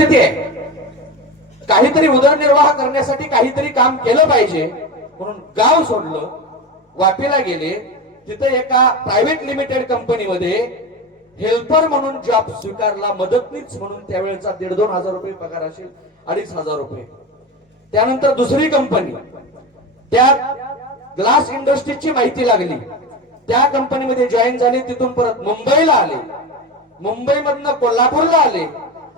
परिस्थिती आहे. काहीतरी उदरनिर्वाह करण्यासाठी काहीतरी काम केलं पाहिजे म्हणून गाव सोडलं, वापीला गेले. तिथे एका प्रायव्हेट लिमिटेड कंपनीमध्ये हेल्पर म्हणून जॉब स्वीकारला, मदतनीस म्हणून. त्यावेळेचा 1,500-2 हजार रुपये पगार असेल, 2,500 रुपये. त्यानंतर दुसरी कंपनी, त्या ग्लास इंडस्ट्रीची माहिती लागली, त्या कंपनीमध्ये जॉईन झाले. तिथून परत मुंबईला आले, मुंबईमधनं कोल्हापूरला आले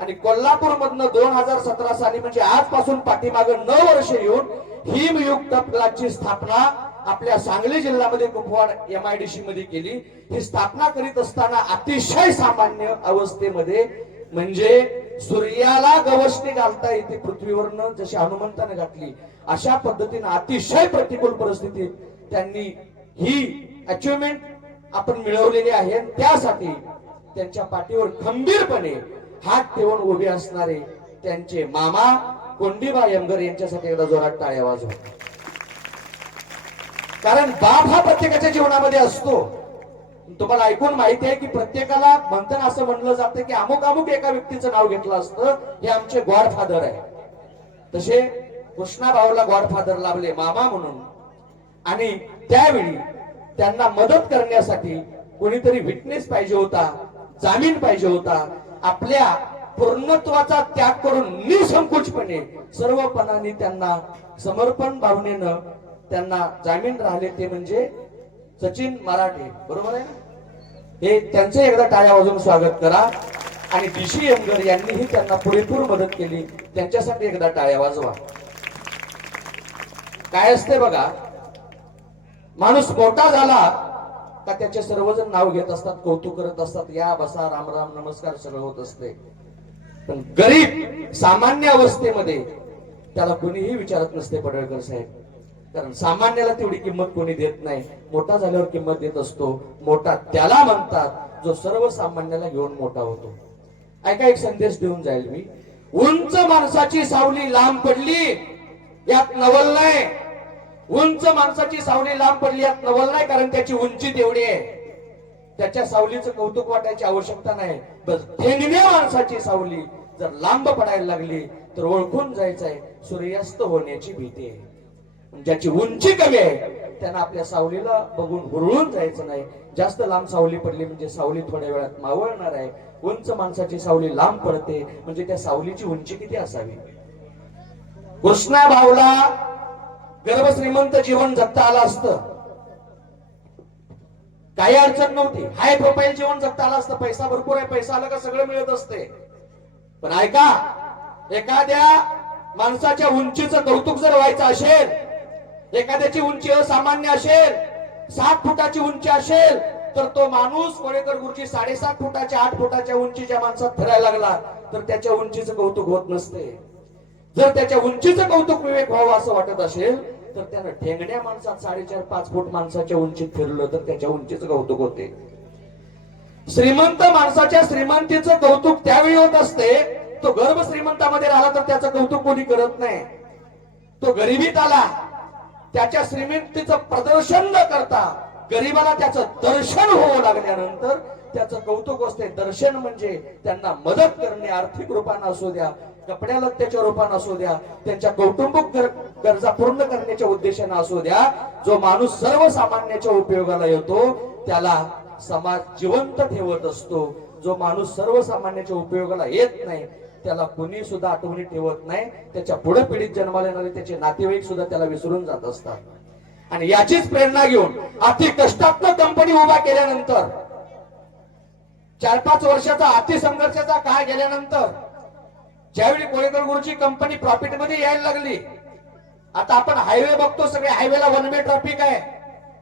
आणि कोल्हापूरमधनं 2017 साली म्हणजे आजपासून पाठीमागे 9 वर्ष येऊन हिमयुक्त प्लांटची स्थापना आपल्या सांगली जिल्ह्यामध्ये कुपवाड MIDC मध्ये केली. ही स्थापना करीत असताना अतिशय सामान्य अवस्थेमध्ये, म्हणजे सूर्याला गवसणी घालता येते पृथ्वीवरनं जशी हनुमंताने घातली, अशा पद्धतीने अतिशय प्रतिकूल परिस्थितीत त्यांनी ही अचिव्हमेंट आपण मिळवलेली आहे. त्यासाठी त्यांच्या पाठीवर खंबीरपणे हात ठेवून उभे असणारे त्यांचे मामा कोंडीबा यमगर यांच्यासाठी एकदा जोरात टाळ्या वाजवा. कारण बाप हा प्रत्येकाच्या जीवनामध्ये असतो. तुम्हाला ऐकून माहिती आहे की प्रत्येकाला म्हणताना असं म्हणलं जातं की अमुक अमुक एका व्यक्तीचं नाव घेतलं असतं, हे आमचे गॉडफादर आहे. तसे कृष्णा भाऊला गॉडफादर लाभले मामा म्हणून. आणि त्यावेळी त्यांना मदत करण्यासाठी कोणीतरी विटनेस पाहिजे होता, जामीन पाहिजे होता. आपल्या पूर्णत्वाचा त्याग करून निसंकोचपणे सर्वपणाने त्यांना समर्पण भावनेनं त्यांना जामीन राहिले, ते म्हणजे सचिन मराठे. बरोबर आहे ना? हे त्यांचे एकदा टाळ्या वाजवून स्वागत करा. आणि DC यमगर यांनीही त्यांना पुरेपूर मदत केली, त्यांच्यासाठी एकदा टाळ्या वाजवा. काय असते बघा, माणूस मोठा झाला का त्याचे सर्वजण नाव घेत असतात, कौतुक करत असतात, या बसा राम राम नमस्कार सगळं होत असते. पण गरीब सामान्य अवस्थेमध्ये त्याला कोणीही विचारत नसते पडळकर साहेब. कारण सामान्याला तेवढी किंमत कोणी देत नाही, मोठा झाल्यावर किंमत देत असतो. मोठा त्याला म्हणतात जो सर्वसामान्याला घेऊन मोठा होतो. ऐका, एक संदेश देऊन जाईल मी. उंच माणसाची सावली लांब पडली यात नवल नाही. उंच माणसाची सावली लांब पडली यात नवल नाही, कारण त्याची उंची तेवढी आहे. त्याच्या सावलीचं कौतुक वाटायची आवश्यकता नाही. बस ठेंगण्या माणसाची सावली जर लांब पडायला लागली तर ओळखून जायचंय सूर्यास्त होण्याची भीती आहे. ज्याची उंची कमी आहे त्यांना आपल्या सावलीला बघून हुरळून जायचं नाही. जास्त लांब सावली पडली म्हणजे सावली थोड्या वेळात मावळणार आहे. उंच माणसाची सावली लांब पडते म्हणजे त्या सावलीची उंची किती असावी. कृष्णा भाऊला गर्भ श्रीमंत जीवन जगता आलं असतं, काही अडचण नव्हती. हाय प्रोफाईल जीवन जगता आलं असतं. पैसा भरपूर आहे, पैसा आला का सगळं मिळत असते. पण ऐका, एखाद्या माणसाच्या उंचीचं कौतुक जर व्हायचं असेल, एखाद्याची उंची असामान्य असेल, 7 फुटाची उंची असेल, तर तो माणूस कोळेकर गुरुजी 7.5 फुटाच्या 8 फुटाच्या उंचीच्या माणसात फिरायला लागला तर त्याच्या उंचीचं कौतुक होत नसते. जर त्याच्या उंचीचं कौतुक विवेक व्हावं असं वाटत असेल तर त्यानं ठेंगण्या माणसात 4.5-5 फूट माणसाच्या उंचीत फिरलं तर त्याच्या उंचीचं कौतुक होते. श्रीमंत माणसाच्या श्रीमंतीचं कौतुक त्यावेळी होत असते तो गर्भ श्रीमंतामध्ये राहिला तर त्याचं कौतुक कोणी करत नाही. तो गरिबीत आला, त्याच्या श्रीमंतीचं प्रदर्शन न करता गरीबाला त्याचं दर्शन होऊ लागल्यानंतर त्याचं कौतुक असते. दर्शन म्हणजे त्यांना मदत करणे, आर्थिक रूपानं असू द्या, कपड्या लत्त्याच्या रूपानं असू द्या, त्यांच्या कौटुंबिक गरजा पूर्ण करण्याच्या उद्देशाने असू द्या. जो माणूस सर्वसामान्याच्या उपयोगाला येतो त्याला समाज जिवंत ठेवत असतो. जो माणूस सर्वसामान्याच्या उपयोगाला येत नाही त्याला कुणी सुद्धा आठवणी ठेवत नाही. त्याच्या पुढे पिढीत जन्माला येणारे त्याचे नातेवाईक सुद्धा त्याला विसरून जात असतात. आणि याचीच प्रेरणा घेऊन अति कष्टातनं कंपनी उभा केल्यानंतर 4-5 वर्षाचा अतिसंघर्षाचा काळ गेल्यानंतर ज्यावेळी कोळेकर गुरुची कंपनी प्रॉफिट मध्ये यायला लागली, आता आपण हायवे बघतो, सगळे हायवेला 1 वे ट्रॅफिक आहे.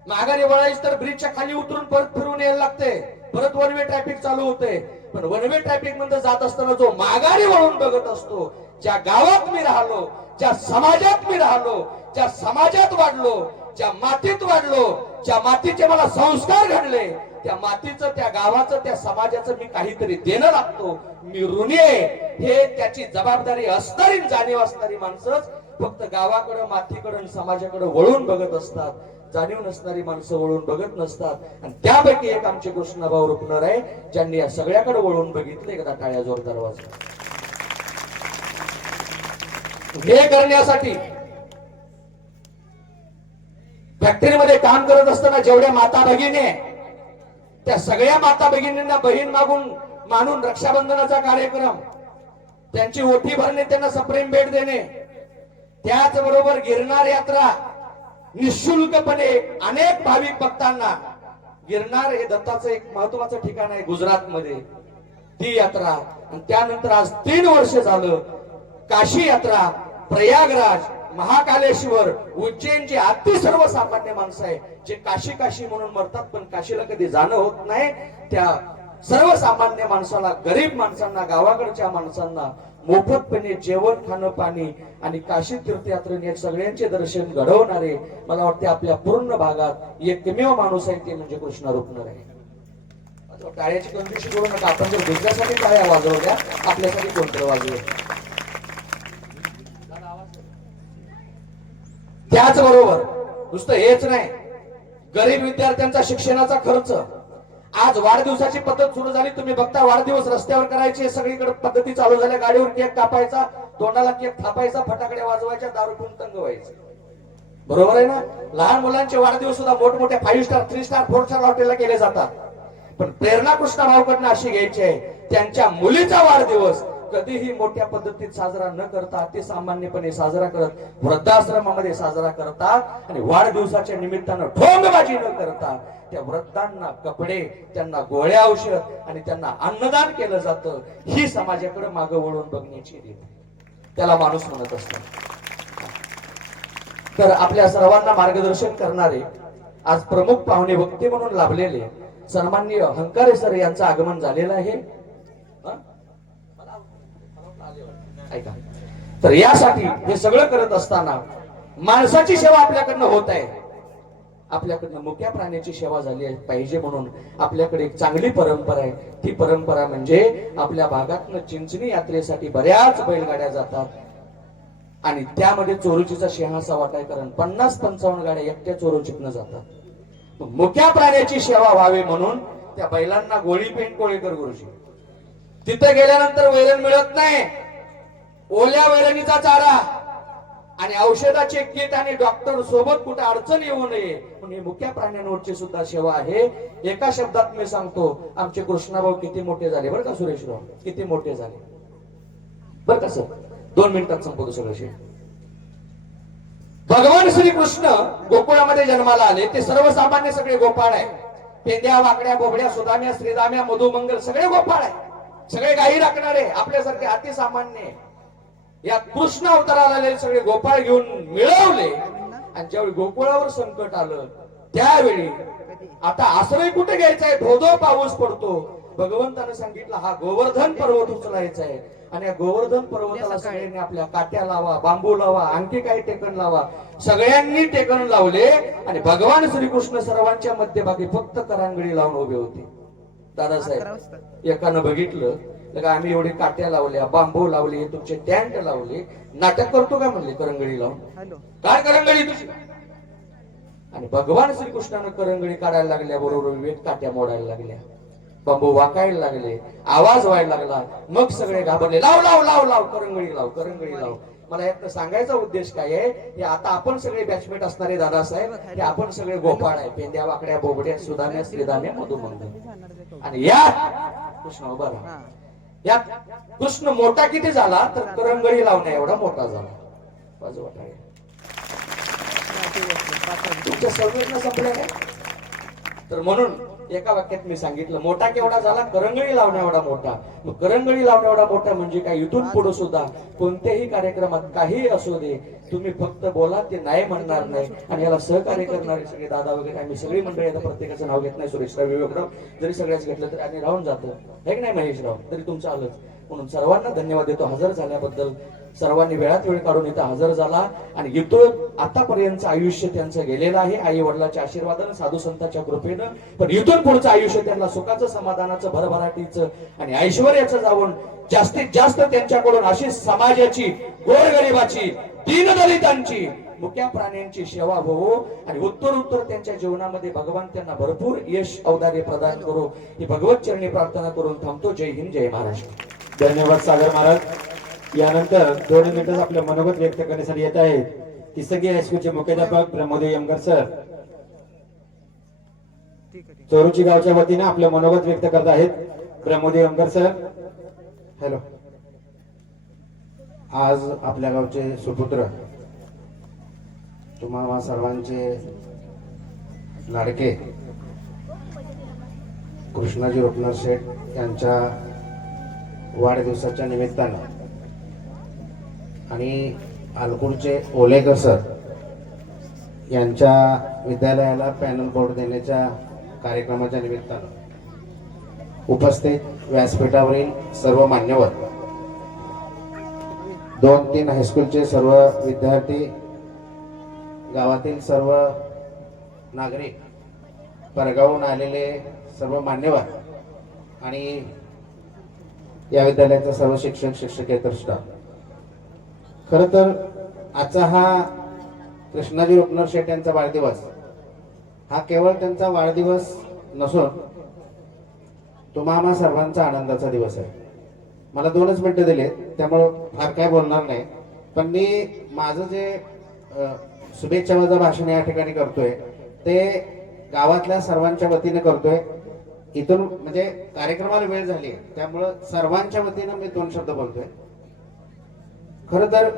माघारी वळायच तर ब्रिजच्या खाली उतरून परत फिरून यायला लागते, परत 1 वे ट्रॅफिक चालू होते. पण 1 वे ट्रॅफिक मध्ये जात असताना जो माघारी वळून बघत असतो, ज्या गावात मी राहिलो, ज्या समाजात मी राहिलो, ज्या समाजात वाढलो, ज्या मातीत वाढलो, ज्या मातीचे मला संस्कार घडले, त्या मातीचं, त्या गावाचं, त्या समाजाचं मी काहीतरी देणं लागतो, मी ऋणी आहे, हे त्याची जबाबदारी असणारी, जाणीव असणारी माणसंच फक्त गावाकडे, मातीकडे, समाजाकडे वळून बघत असतात. जाणीव नसणारी माणसं वळून बघत नसतात. आणि त्यापैकी एक आमचे कृष्णाभाऊ रुपनर आहे ज्यांनी या सगळ्याकडे वळून बघितलं. एकदा टाळ्या जोरदार वाजवा. हे करण्यासाठी फॅक्टरीमध्ये काम करत असताना जेवढ्या माता भगिनी त्या सगळ्या माता भगिनींना बहीण मानून रक्षाबंधनाचा कार्यक्रम, त्यांची ओठी भरणे, त्यांना सप्रेम भेट देणे, त्याचबरोबर गिरनार यात्रा निशुल्कपणे अनेक भाविक भक्तांना, गिरनार हे दत्ताचं एक महत्वाचं ठिकाण आहे गुजरातमध्ये, ती यात्रा, आणि त्यानंतर आज 3 वर्ष झालं काशी यात्रा, प्रयागराज, महाकालेश्वर, उज्जैन, जे अति सर्वसामान्य माणसं आहे जे काशी काशी म्हणून मरतात पण काशीला कधी जाणं होत नाही, त्या सर्वसामान्य माणसाला, गरीब माणसांना, गावाकडच्या माणसांना मोफतपणे जेवण, खाणं, पाणी आणि काशी तीर्थयात्रेने सगळ्यांचे दर्शन घडवणारे मला वाटते आपल्या पूर्ण भागात एकमेव माणूस आहे ते म्हणजे कृष्णा रुपनर आहे. टाळ्याची कंजूशी करू नका, आपण जर दुसऱ्यासाठी टाळ्या वाजवल्या आपल्यासाठी कोणतं वाजवेल. त्याचबरोबर नुसतं हेच नाही, गरीब विद्यार्थ्यांचा शिक्षणाचा खर्च, आज वाढदिवसाची पद्धत सुरू झाली, तुम्ही बघता वाढदिवस रस्त्यावर करायचे, सगळीकडे पद्धती चालू झाल्या, गाडीवर केक कापायचा, तोंडाला केक थापायचा, फटाकडे वाजवायच्या, दारू पिऊन तंग व्हायचं. बरोबर आहे ना? लहान मुलांचे वाढदिवस सुद्धा मोठमोठ्या 5 स्टार 3 स्टार 4 स्टार हॉटेलला केले जातात. पण प्रेरणा कृष्णा भाऊकडनं अशी घ्यायची आहे, त्यांच्या मुलीचा वाढदिवस कधीही मोठ्या पद्धतीत साजरा न करता अति सामान्यपणे साजरा करत वृद्धाश्रमामध्ये साजरा करतात आणि वाढदिवसाच्या निमित्तानं ढोंगबाजी न करता त्या वृद्धांना कपडे, त्यांना गोळ्या औषध आणि त्यांना अन्नदान केलं जातं. ही समाजाकडे मागे वळून बघण्याची रीत, त्याला माणूस म्हणत असतो. तर आपल्या सर्वांना मार्गदर्शन करणारे आज प्रमुख पाहुणे वक्ते म्हणून लाभलेले सन्माननीय हंकारे सर यांचं आगमन झालेलं आहे. ऐका, तर यासाठी हे सगळं करत असताना माणसाची सेवा आपल्याकडनं होत आहे, आपल्याकडनं मुक्या प्राण्याची सेवा झाली पाहिजे म्हणून आपल्याकडे एक चांगली परंपरा आहे. ती परंपरा म्हणजे आपल्या भागातनं चिंचणी यात्रेसाठी बऱ्याच बैलगाड्या जातात आणि त्यामध्ये चोरुचीचा सिंहाचा वाटा आहे, कारण 50-55 गाड्या एकट्या चोरुचीतनं जातात. मुक्या प्राण्याची सेवा व्हावी म्हणून त्या बैलांना गोळी पेंट कोळेकर गुरुजी, तिथे गेल्यानंतर वैरण मिळत नाही, ओल्या वैरणीचा चारा आणि औषधाचे किट आणि डॉक्टर सोबत कुठे अडचण येऊ नये म्हणून ही मुक्या प्राण्यांवरची सुद्धा सेवा आहे. एका शब्दात मी सांगतो, आमचे कृष्णाभाऊ किती मोठे झाले बरं का सुरेशराव, किती मोठे झाले बरं का सर. 2 मिनिटात संपवतो सगळं शेत. भगवान श्री कृष्ण गोकुळामध्ये जन्माला आले, ते सर्वसामान्य सगळे गोपाळ आहे, पेंद्या, वाकड्या, बोबड्या, सुदाम्या, श्रीदाम्या, मधुमंगल सगळे गोपाळ आहे, सगळे गायी राखणारे, आपल्यासारखे अति सामान्य. या कृष्ण अवताराला आलेले सगळे गोपाळ घेऊन मिळवले आणि ज्यावेळी गोकुळावर संकट आलं त्यावेळी आता आश्रय कुठे घ्यायचा आहे, धोधो पाऊस पडतो, भगवंतानं सांगितलं हा गोवर्धन पर्वत उचलायचा आहे आणि या गोवर्धन पर्वताला सगळ्यांनी आपल्या काट्या लावा, बांबू लावा, आणखी काही टेकन लावा, सगळ्यांनी टेकन लावले आणि भगवान श्रीकृष्ण सर्वांच्या मध्यभागी फक्त करांगडी लावून उभे होते. दादासाहेब एकानं बघितलं तर आम्ही एवढे काट्या लावल्या, बांबू लावले, तुमचे टॅन्ट लावले, नाटक करतो का म्हणले करंगडी लावून, काय करंगडी तुझी. आणि भगवान श्रीकृष्णानं करंगडी काढायला लागल्या बरोबर विवेक काट्या मोडायला लागल्या, बांबू वाकायला लागले, आवाज व्हायला लागला, मग सगळे घाबरले, लाव लाव लाव लाव करंगडी लाव, करंगडी लाव. मला यात सांगायचा उद्देश काय आहे, हे आता आपण सगळे बॅचमेट असणारे दादासाहेब, हे आपण सगळे गोपाळ आहे, पेंद्या, वाकड्या, बोबड्या, सुदाम्या, श्रीदाम्या, मधुमंगल. आणि या कृष्ण उभा राहा, यात कृष्ण मोठा किती झाला तर करंगडी लावण्या एवढा मोठा झाला. तुमच्या संवेदना संपल्या काय? तर म्हणून एका वाक्यात मी सांगितलं, मोठा केवढा झाला, करंगडी लावण्या एवढा मोठा. मग करंगडी लावण्या एवढा मोठा म्हणजे काय, इथून पुढे सुद्धा कोणत्याही कार्यक्रमात काही असू दे, तुम्ही फक्त बोला, ते नाही म्हणणार नाही. आणि याला सहकार्य करणारे सगळे दादा वगैरे आम्ही सगळी मंडळी, आता प्रत्येकाचं नाव घेत नाही, सुरेशराव, विवेकराव, जरी सगळ्याच घेतलं तरी आणि राहून जातं हे की नाही, महेशराव, तरी तुमचं आलंच. म्हणून सर्वांना धन्यवाद देतो हजर झाल्याबद्दल. सर्वांनी वेळात वेळ काढून इथं हजर झाला आणि इथून आतापर्यंतचं आयुष्य त्यांचं गेलेलं आहे आई वडिलांच्या आशीर्वादानं, साधू संतांच्या कृपेनं. पण इथून पुढचं आयुष्य त्यांना सुखाचं, समाधानाचं, भरभराटीचं आणि ऐश्वर्याचं जाऊन जास्तीत जास्त त्यांच्याकडून अशी समाजाची, गोरगरिबाची, दीनदलितांची, मुक्या प्राण्यांची सेवा हो आणि उत्तर त्यांच्या जीवनामध्ये भगवान त्यांना भरपूर यश औदार्य प्रदान करो ही भगवत चरणी प्रार्थना करून थांबतो. जय हिंद, जय महाराष्ट्र. धन्यवाद सागर महाराज. यानंतर 2 मिनिटं आपलं मनोगत व्यक्त करण्यासाठी येत आहेत तिसगी हायस्कूलचे मुख्याध्यापक ब्रह्मदेव यमगर सर चोरुची गावच्या वतीने आपलं मनोगत व्यक्त करत आहेत ब्रह्मदेव यमगर सर. हॅलो. आज आपल्या गावचे सुपुत्र तुम्हा सर्वांचे लाडके कृष्णाजी रुपनाथ शेठ यांच्या वाढदिवसाच्या निमित्तानं आणि आलकुडचे ओलेकर सर यांच्या विद्यालयाला पॅनल बोर्ड देण्याच्या कार्यक्रमाच्या निमित्तानं उपस्थित व्यासपीठावरील सर्व मान्यवर, 2-3 हायस्कूलचे सर्व विद्यार्थी, गावातील सर्व नागरिक, परगावून आलेले सर्व मान्यवर आणि या विद्यालयाचे सर्व शिक्षक शिक्षकेतर स्टाफ. खरं तर आजचा हा कृष्णाजी रुपनाथ शेठ यांचा वाढदिवस हा केवळ त्यांचा वाढदिवस नसून तुम्हा आम्हा सर्वांचा आनंदाचा दिवस आहे. मला 2च मिनिटं दिले त्यामुळं फार काय बोलणार नाही, पण मी माझं जे शुभेच्छावाचं भाषण या ठिकाणी करतोय ते गावातल्या सर्वांच्या वतीने करतोय. इथून म्हणजे कार्यक्रमाला वेळ झाली त्यामुळं सर्वांच्या वतीनं मी 2 शब्द बोलतोय. खरं तर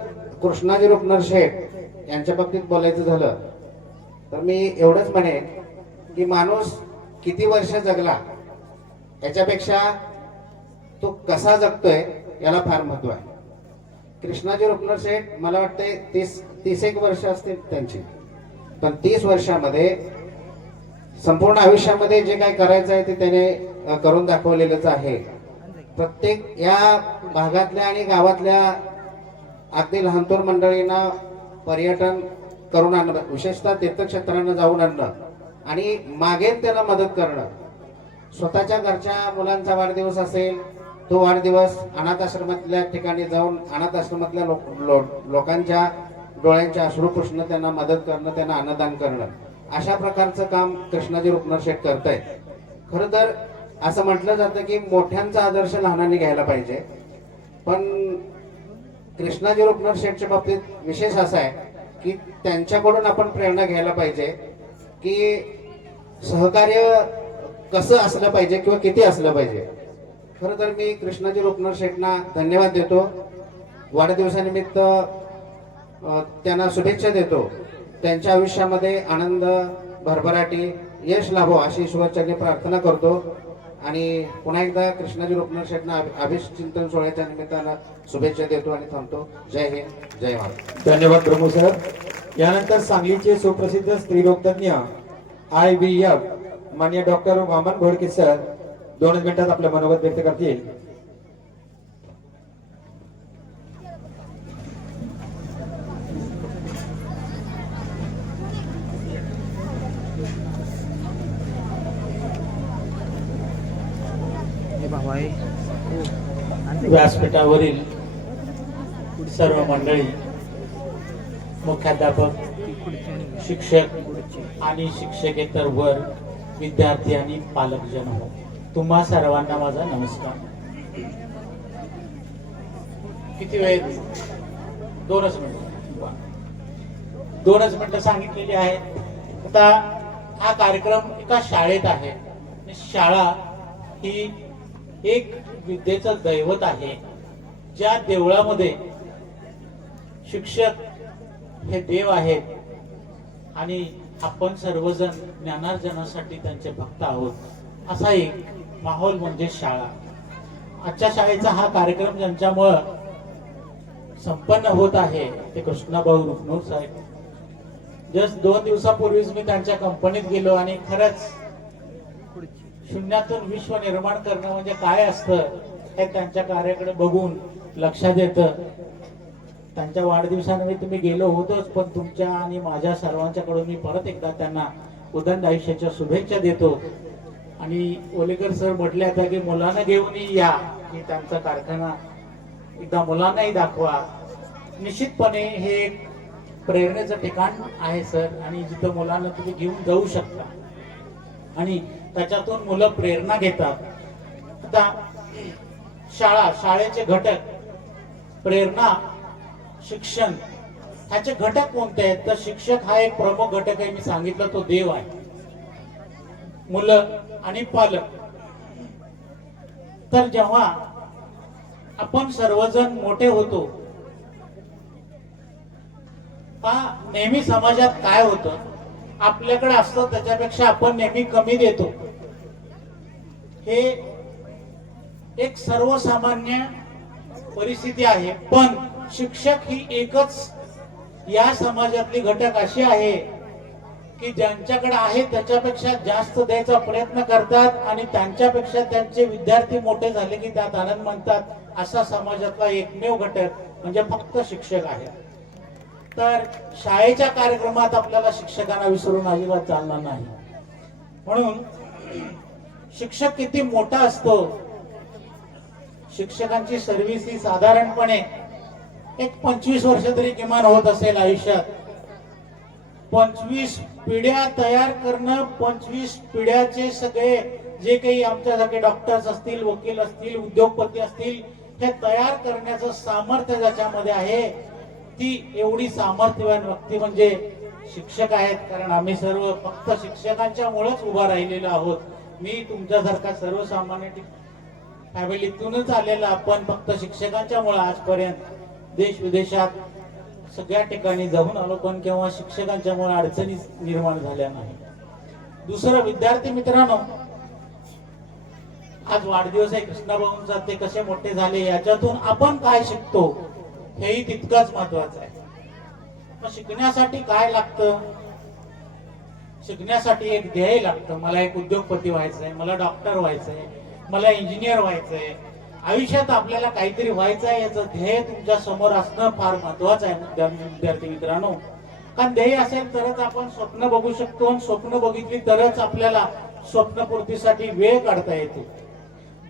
कृष्णाजी रुपनाथ शेठ यांच्या बाबतीत बोलायचं झालं तर मी एवढंच म्हणेन की माणूस किती वर्ष जगला याच्यापेक्षा तो कसा जगतोय याला फार महत्व आहे. कृष्णाजी रुपनाथ शेठ मला वाटते 30 वर्ष असतील त्यांची, पण 30 वर्षामध्ये संपूर्ण आयुष्यामध्ये जे काही करायचं आहे ते त्याने करून दाखवलेलंच आहे. प्रत्येक या भागातल्या आणि गावातल्या अगदी लहानतोर मंडळींना पर्यटन करून आणणं, विशेषतः तीर्थक्षेत्रांना जाऊन आणणं आणि मागेन त्यांना मदत करणं. स्वतःच्या घरच्या मुलांचा वाढदिवस असेल तो वाढदिवस अनाथ आश्रमातल्या ठिकाणी जाऊन अनाथ आश्रमातल्या लोकांच्या डोळ्यांचे अश्रू पुसणं, त्यांना मदत करणं, त्यांना अन्नदान करणं, अशा प्रकारचं काम कृष्णाजी रुपनाथ शेठ करतायत. खरं तर असं म्हटलं जातं की मोठ्यांचा आदर्श लहानांनी घ्यायला पाहिजे, पण कृष्णाजी रुपनाथ शेठच्या बाबतीत विशेष असा आहे की त्यांच्याकडून आपण प्रेरणा घ्यायला पाहिजे की सहकार्य कसं असलं पाहिजे किंवा किती असलं पाहिजे. खरं तर मी कृष्णाजी रुपनाथ शेठना धन्यवाद देतो, वाढदिवसानिमित्त त्यांना शुभेच्छा देतो. त्यांच्या आयुष्यामध्ये आनंद, भरभराटी, यश लाभो अशी ईश्वरचरणी प्रार्थना करतो आणि पुन्हा एकदा कृष्णाजी रुपनाथ शेठना अभिषेक सोहळ्याच्या निमित्तानं शुभेच्छा देतो आणि थांबतो. जय हिंद, जय महाराष्ट्र. धन्यवाद प्रभू सर. यानंतर सांगलीचे सुप्रसिद्ध स्त्रीरोग तज्ञ IVF माननीय डॉक्टर वामन घोडके सर 2 मिनिटात आपलं मनोगत व्यक्त करतील. व्यासपीठावरील सर्व मंडळी, मुख्याध्यापक, शिक्षक आणि शिक्षकेतर वर्ग, विद्यार्थी आणि पालकजन हो, तुम्हा सर्वांना माझा नमस्कार. किती वेळ? 2च मिनिटं. 2च मिनिटं सांगितलेली आहेत. आता हा कार्यक्रम एका शाळेत आहे. शाळा ही एक विद्येचं दैवत आहे. ज्या देवळामध्ये शिक्षक हे देव आहेत आणि आपण सर्वजण ज्ञानार्जनासाठी त्यांचे भक्त आहोत, असा एक माहोल म्हणजे शाळा. आजच्या शाळेचा हा कार्यक्रम ज्यांच्यामुळं संपन्न होत आहे ते कृष्णाभाऊ रुपनूर साहेब. जस्ट 2 दिवसापूर्वीच मी त्यांच्या कंपनीत गेलो आणि खरंच शून्यातून विश्व निर्माण करणं म्हणजे काय असतं हे त्यांच्या कार्याकडे बघून लक्षात येतं. त्यांच्या वाढदिवसानिमित्त मी गेलो होतोच, पण तुमच्या आणि माझ्या सर्वांच्याकडून मी परत एकदा त्यांना उदंड आयुष्याच्या शुभेच्छा देतो. आणि ओलेकर सर म्हटले आता की मुलांना घेऊन या, की त्यांचा कारखाना एकदा मुलांनाही दाखवा. निश्चितपणे हे एक प्रेरणेचं ठिकाण आहे सर, आणि जिथं मुलांना तुम्ही घेऊन जाऊ शकता आणि त्याच्यातून मुलं प्रेरणा घेतात. आता शाळेचे घटक प्रेरणा, शिक्षण ह्याचे घटक कोणते आहेत? तर शिक्षक हा एक प्रमुख घटक आहे. मी सांगितलं तो देव आहे. मुलं आणि पालक. तर जेव्हा आपण सर्वजण मोठे होतो, नेहमी समाजात काय होतं, आपल्याकडे असतं त्याच्यापेक्षा आपण नेहमी कमी देतो. हे एक सर्वसामान्य परिस्थिती आहे. पण शिक्षक ही एकच या समाजातली घटक अशी आहे की ज्यांच्याकडे आहे त्याच्यापेक्षा जास्त द्यायचा प्रयत्न करतात आणि त्यांच्यापेक्षा त्यांचे विद्यार्थी मोठे झाले की त्यात आनंद मानतात. असा समाजातला एकमेव घटक म्हणजे फक्त शिक्षक आहे. तर शाळेच्या कार्यक्रमात आपल्याला शिक्षकांना विसरून अजिबात चालणार नाही. म्हणून शिक्षक किती मोठा असतो, शिक्षकांची सर्व्हिस ही साधारणपणे एक 25 वर्ष तरी किमान होत असेल आयुष्यात. 25 पिढ्या तयार करणं, 25 पिढ्याचे सगळे जे काही आमच्यासारखे डॉक्टर्स असतील, वकील असतील, उद्योगपती असतील, हे तयार करण्याचं सामर्थ्य ज्याच्यामध्ये आहे, ती एवढी सामर्थ्यवान व्यक्ती म्हणजे शिक्षक आहेत. कारण आम्ही सर्व फक्त शिक्षकांच्या मुळेच उभा राहिलेलो आहोत. मी तुमच्यासारखा सर्वसामान्य फॅमिलीतूनच आलेला, आपण फक्त शिक्षकांच्या मुळे आजपर्यंत देश विदेशात सगळ्या ठिकाणी जाऊन आलो, पण केव्हा शिक्षकांच्या मुळे अडचणी निर्माण झाल्या नाही. दुसरं, विद्यार्थी मित्रांनो, आज वाढदिवस आहे कृष्णाभाऊंचा, ते कसे मोठे झाले याच्यातून आपण काय शिकतो हेही तितकंच महत्वाचं आहे. मग शिकण्यासाठी काय लागतं? शिकण्यासाठी एक ध्येय लागतं. मला एक उद्योगपती व्हायचंय, मला डॉक्टर व्हायचंय, मला इंजिनियर व्हायचंय. आयुष्यात आपल्याला काहीतरी व्हायचं आहे, याचं ध्येय तुमच्या समोर असणं फार महत्वाचं आहे विद्यार्थी मित्रांनो. कारण ध्येय असेल तरच आपण स्वप्न बघू शकतो, आणि स्वप्न बघितली तरच आपल्याला स्वप्नपूर्तीसाठी वेळ काढता येतो.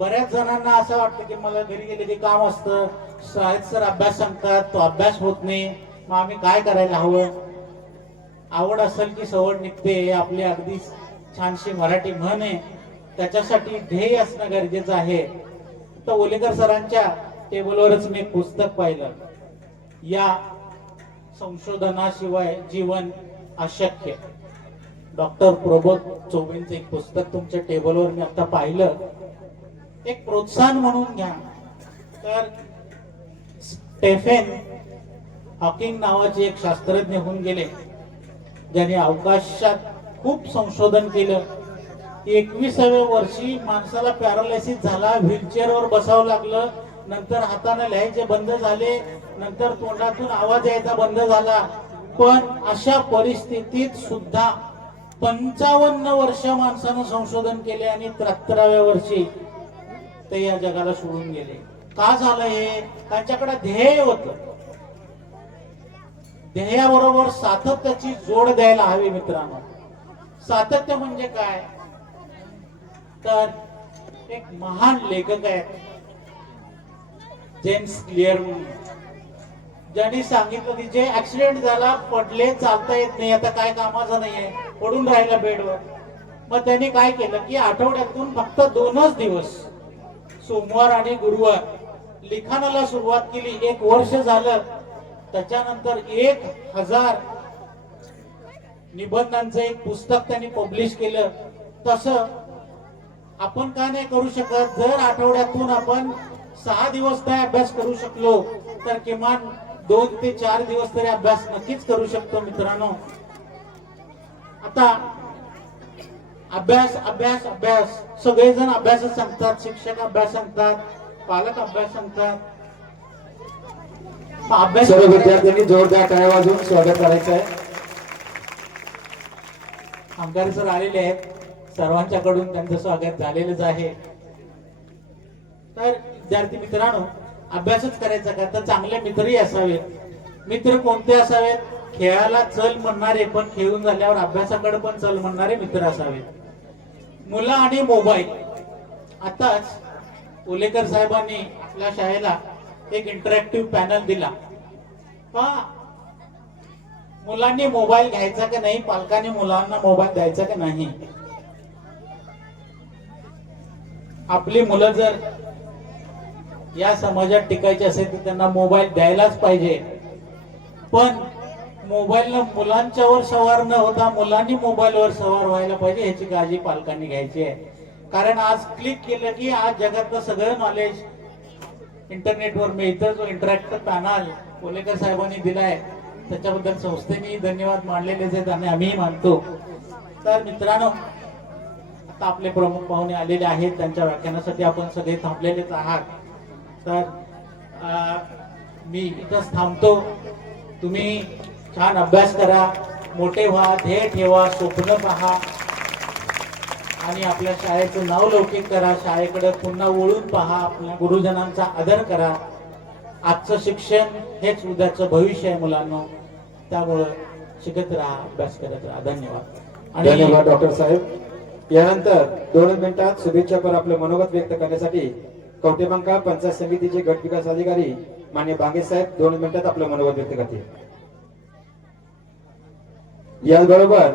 बऱ्याच जणांना असं वाटतं की मला घरी गेले की काम असतं, शाळेत सर अभ्यास सांगतात, तो अभ्यास होत नाही, मग आम्ही काय करायला हवं? आवड असेल की सवड निघते, आपली अगदी छानशी मराठी म्हण आहे. त्याच्यासाठी ध्येय असणं गरजेचं आहे. तर ओलेकर सरांच्या टेबलवरच मी एक पुस्तक पाहिलं, या संशोधनाशिवाय जीवन अशक्य. डॉक्टर प्रबोध चौबेंचं एक पुस्तक तुमच्या टेबलवर मी आता पाहिलं. एक प्रोत्साहन म्हणून घ्या. तर स्टेफेन हॉकिंग नावाचे एक शास्त्रज्ञ होऊन गेले, ज्यांनी अवकाशात खूप संशोधन केलं. 21व्या वर्षी माणसाला पॅरालायसिस झाला, व्हीलचेअरवर बसावं लागलं, नंतर हाताने लिहायचे बंद झाले, नंतर तोंडातून आवाज यायचा बंद झाला. पण अशा परिस्थितीत सुद्धा 55 वर्ष माणसानं संशोधन केले आणि 73व्या वर्षी ते या जगाला सोडून गेले. का झालं हे? त्यांच्याकडे ध्येय होतं. ध्येयाबरोबर सातत्याची जोड द्यायला हवी मित्रांनो. सातत्य म्हणजे काय? तर एक महान लेखक आहेत जेम्स क्लिअर म्हणून, ज्यांनी सांगितलं की जे ऍक्सिडेंट झाला, पडले, चालता येत नाही, आता काय कामाचं नाहीये, पडून राहिला बेडवर. मग त्यांनी काय केलं की आठवड्यातून फक्त 2च दिवस, सोमवार आणि गुरुवार, लिखाणाला सुरुवात केली. 1 वर्ष झालं. त्याच्यानंतर 1000 निबंधांचं एक पुस्तक त्यांनी पब्लिश केलं. तसं आपण का नाही करू शकत? जर आठवड्यातून आपण 6 दिवस काय अभ्यास करू शकलो, तर किमान 2 ते 4 दिवस तरी अभ्यास नक्कीच करू शकतो मित्रांनो. आता अभ्यास अभ्यास अभ्यास, सगळेजण अभ्यासच सांगतात, शिक्षक अभ्यास सांगतात, पालक अभ्यास सांगतात. अभ्यास सर्व विद्यार्थ्यांनी जोरदार टाळ्या वाजवून स्वागत करायचं आहे. आमदार सर आलेले आहेत, सर्वांच्याकडून त्यांचं स्वागत झालेलंच आहे. तर विद्यार्थी मित्रांनो, अभ्यासच करायचा का? तर चांगले मित्रही असावेत. मित्र कोणते असावेत? खेळाला चल म्हणणारे, पण खेळून झाल्यावर अभ्यासाकडे पण चल म्हणणारे मित्र असावेत. मुलं आणि मोबाईल. आताच ओलेकर साहेबांनी आपल्या शाळेला एक इंटरॅक्टिव्ह पॅनल दिला. मुलांनी मोबाईल घ्यायचा का नाही, पालकांनी मुलांना मोबाईल द्यायचा का नाही. आपली मुलं जर या समाजात टिकायचे असेल तर त्यांना मोबाईल द्यायलाच पाहिजे, पण मोबाईलला मुलांच्यावर सवार न होता मुलांनी मोबाईलवर सवार व्हायला पाहिजे, ह्याची काळजी पालकांनी घ्यायची आहे. कारण आज क्लिक केलं की आज जगातलं सगळं नॉलेज इंटरनेटवर मिळतं. जो इंटरॅक्टिव्ह पॅनल कोलेकर साहेबांनी दिलाय त्याच्याबद्दल संस्थेने धन्यवाद मानलेलेच आहेत आणि आम्हीही मानतो. तर मित्रांनो, आता आपले प्रमुख पाहुणे आलेले आहेत, त्यांच्या व्याख्यानासाठी आपण सगळे थांबलेलेच आहात. तर मी इथंच थांबतो. तुम्ही छान अभ्यास करा, मोठे व्हा, ध्येय ठेवा, स्वप्न पहा आणि आपल्या शाळेचं नाव लौकिक करा. शाळेकडे पुन्हा वळून पहा, आपल्या गुरुजनांचा आदर करा. आजचं शिक्षण हेच उद्याचं भविष्य आहे मुलांना, त्यामुळं शिकत राहा, अभ्यास करत राहा. धन्यवाद. धन्यवाद डॉक्टर साहेब. यानंतर 2 मिनिटात शुभेच्छापर आपलं मनोगत व्यक्त करण्यासाठी कवटेबंका पंचायत समितीचे गट विकास अधिकारी मान्य बांगे साहेब 2 मिनिटात आपलं मनोगत व्यक्त करतील. याचबरोबर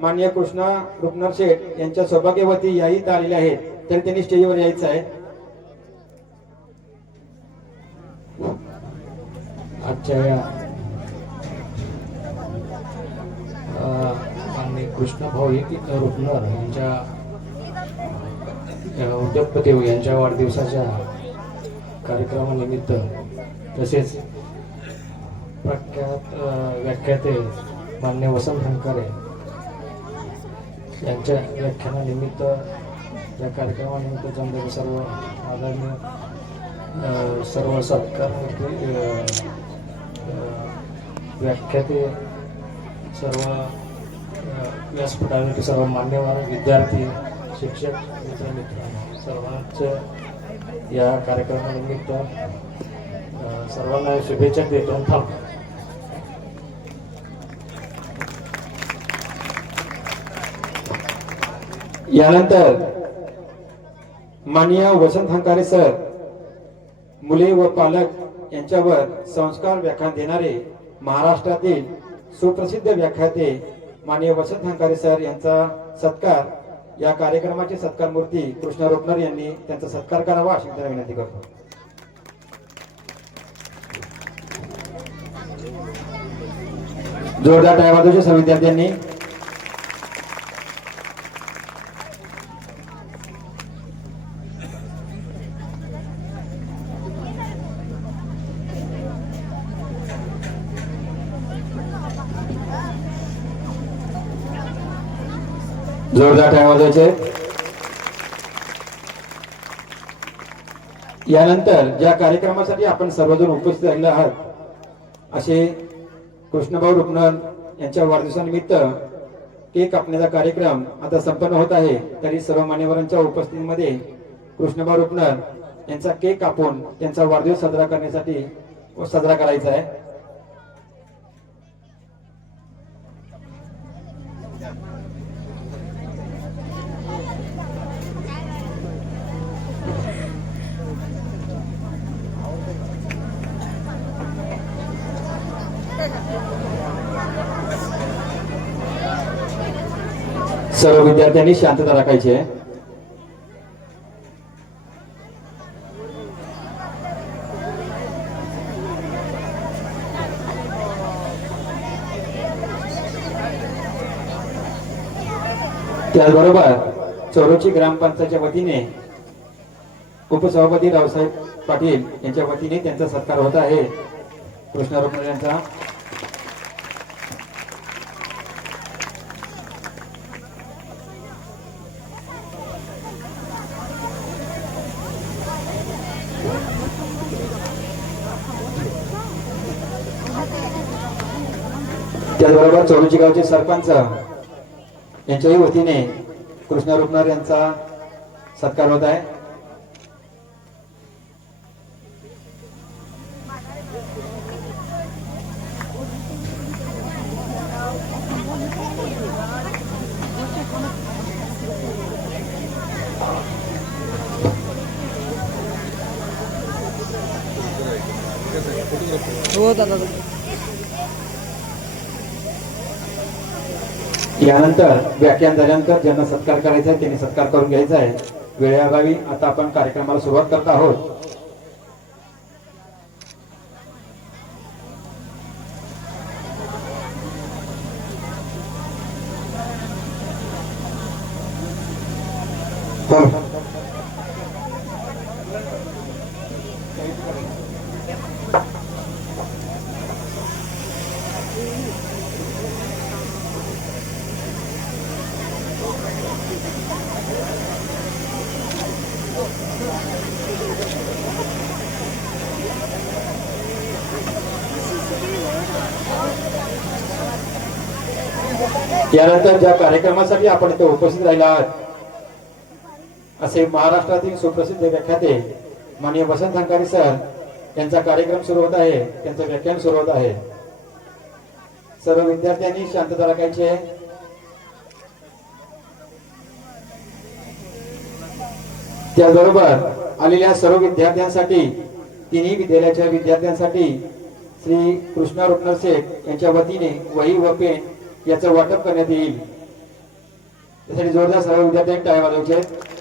मान्य कृष्णा रुपनर शेठ यांच्या सौभाग्यवती याही इथं आलेल्या आहेत, तरी त्यांनी स्टेजवर यायचं आहे. आजच्या या आणि कृष्णभाऊ रुपनर यांच्या उद्योगपती यांच्या वाढदिवसाच्या कार्यक्रमानिमित्त तसेच प्रख्यात व्याख्याते मान्य वसंत हंकारे यांच्या व्याख्यानानिमित्त या कार्यक्रमानिमित्त जमलेले सर्व आदरणीय सर्व सत्कार व्याख्याते, सर्व व्यासपीठावरचे सर्व मान्यवर, विद्यार्थी, शिक्षक मित्रांनो, सर्वांचं या कार्यक्रमानिमित्त सर्वांना शुभेच्छा देतो. थांब. यानंतर माननीय वसंत हंकारे सर मुले व पालक यांच्यावर संस्कार व्याख्यान देणारे महाराष्ट्रातील सुप्रसिद्ध व्याख्याते माननीय वसंत हंकारे सर यांचा सत्कार, या कार्यक्रमाचे सत्कार मूर्ती कृष्णा रुपनर यांनी त्यांचा सत्कार करावा अशी त्यांना विनंती करतो. जोरदार टाळ्या वाजवून सर्व विद्यार्थ्यांनी. जोरदार टाळ्या वाजवायचे. यानंतर ज्या कार्यक्रमासाठी आपण सर्वजण उपस्थित राहिले आहात असे कृष्णभाऊ रुपनर यांच्या वाढदिवसानिमित्त केक कापण्याचा कार्यक्रम आता संपन्न होत आहे. तरी सर्व मान्यवरांच्या उपस्थितीमध्ये कृष्णभाऊ रुपनर यांचा केक कापून त्यांचा वाढदिवस साजरा करण्यासाठी साजरा करायचा आहे. सर्व विद्यार्थ्यांनी शांतता राखायची आहे. त्याचबरोबर चोरोची ग्रामपंचायतच्या वतीने उपसभापती रावसाहेब पाटील यांच्या वतीने त्यांचा सत्कार होत आहे. कृष्णा रुपनर यांचा त्याचबरोबर चोरोची गावचे सरपंच यांच्याही वतीने कृष्णा रुपनर यांचा सत्कार होत आहे. यानंतर व्याख्यान झाल्यानंतर ज्यांना सत्कार करायचा आहे त्यांनी सत्कार करून घ्यायचा आहे. वेळेअभावी आता आपण कार्यक्रमाला सुरुवात करत आहोत. यानंतर ज्या कार्यक्रमासाठी आपण इथे उपस्थित राहिला आहात असे महाराष्ट्रातील सुप्रसिद्ध व्याख्याते माननीय वसंत हंकारी सर यांचा कार्यक्रम सुरू होत आहे, त्यांचं व्याख्यान सुरू होत आहे. सर्व विद्यार्थ्यांनी शांतता राखायची आहे. त्याचबरोबर आलेल्या सर्व विद्यार्थ्यांसाठी, तिन्ही विद्यालयाच्या विद्यार्थ्यांसाठी श्री कृष्णा रुपनर शेठ यांच्या वतीने वही व पेन याचं वाटप करण्यात येईल. त्यासाठी जोरदार सर्व विद्यार्थ्यांनी टाळ्या वाजवायच्या आहेत.